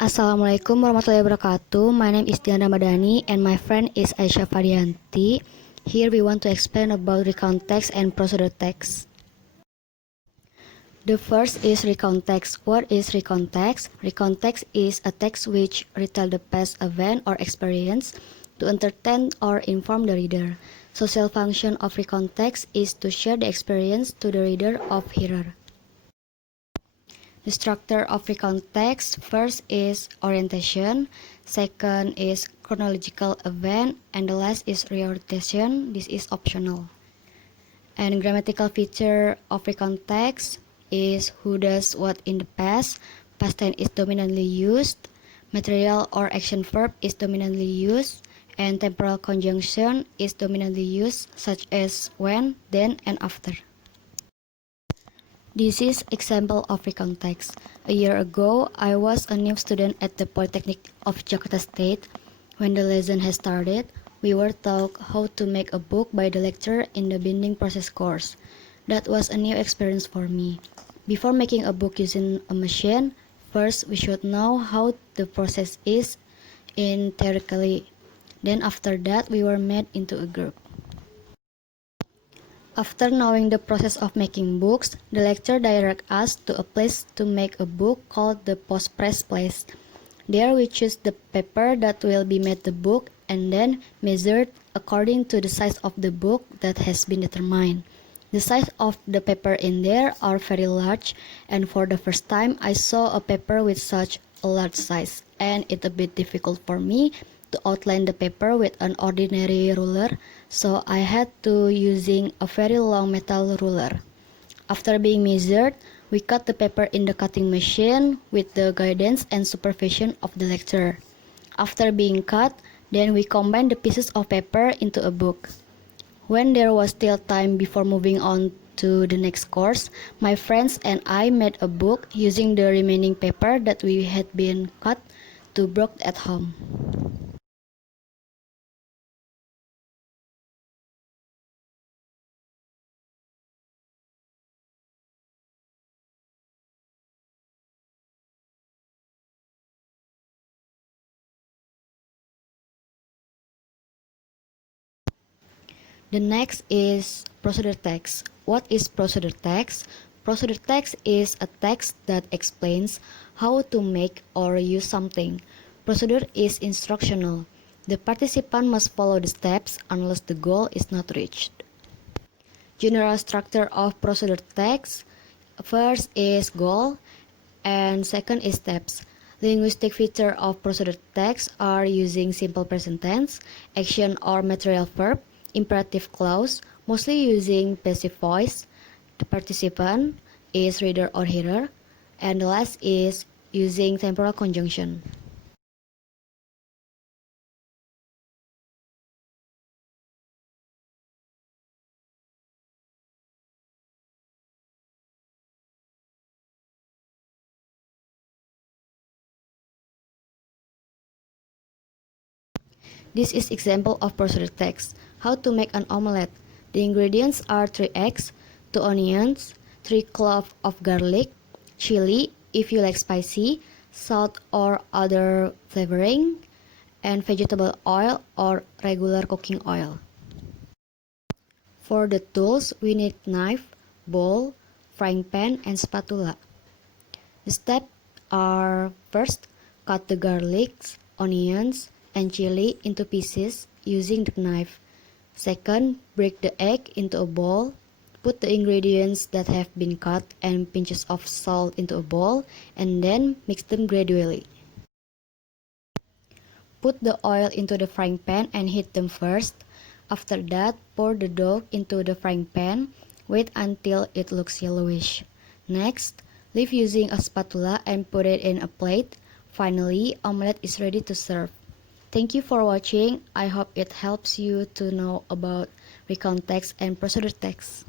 Assalamualaikum warahmatullahi wabarakatuh. My name is Diana Madani and my friend is Aisyah Fadianti. Here we want to explain about recount text and procedure text. The first is recount text. What is recount text? Recount text is a text which retell the past event or experience to entertain or inform the reader. Social function of recount text is to share the experience to the reader or hearer. The structure of recount text first is orientation, second is chronological event, and the last is reorientation. This is optional. And grammatical feature of recount text is who does what in the past, past tense is dominantly used, material or action verb is dominantly used, and temporal conjunction is dominantly used, such as when, then, and after. This is example of recount text. A year ago, I was a new student at the Polytechnic of Jakarta State. When the lesson has started, we were taught how to make a book by the lecturer in the binding process course. That was a new experience for me. Before making a book using a machine, first we should know how the process is in theoretically. Then after that, we were made into a group. After knowing the process of making books, the lecturer directs us to a place to make a book called the post-press place. There we choose the paper that will be made the book and then measured according to the size of the book that has been determined. The size of the paper in there are very large, and for the first time I saw a paper with such a large size, and it's a bit difficult for me to outline the paper with an ordinary ruler, so I had to using a very long metal ruler. After being measured, we cut the paper in the cutting machine with the guidance and supervision of the lecturer. After being cut, then we combine the pieces of paper into a book. When there was still time before moving on to the next course, my friends and I made a book using the remaining paper that we had been cut to book at home. The next is procedure text. What is procedure text? Procedure text is a text that explains how to make or use something. Procedure is instructional. The participant must follow the steps unless the goal is not reached. General structure of procedure text. First is goal and second is steps. Linguistic feature of procedure text are using simple present tense, action or material verb, imperative clause, mostly using passive voice. The participant is reader or hearer, and the last is using temporal conjunction. This is example of procedure text. How to make an omelette. The ingredients are 3 eggs, 2 onions, 3 cloves of garlic, chili if you like spicy, salt or other flavoring, and vegetable oil or regular cooking oil. For the tools, we need knife, bowl, frying pan, and spatula. The steps are first, cut the garlics, onions, and chili into pieces using the knife. Second, break the egg into a bowl. Put the ingredients that have been cut and pinches of salt into a bowl, and then mix them gradually. Put the oil into the frying pan and heat them first. After that, pour the dough into the frying pan. Wait until it looks yellowish. Next, leave using a spatula and put it in a plate. Finally, omelette is ready to serve. Thank you for watching. I hope it helps you to know about recount text and procedure text.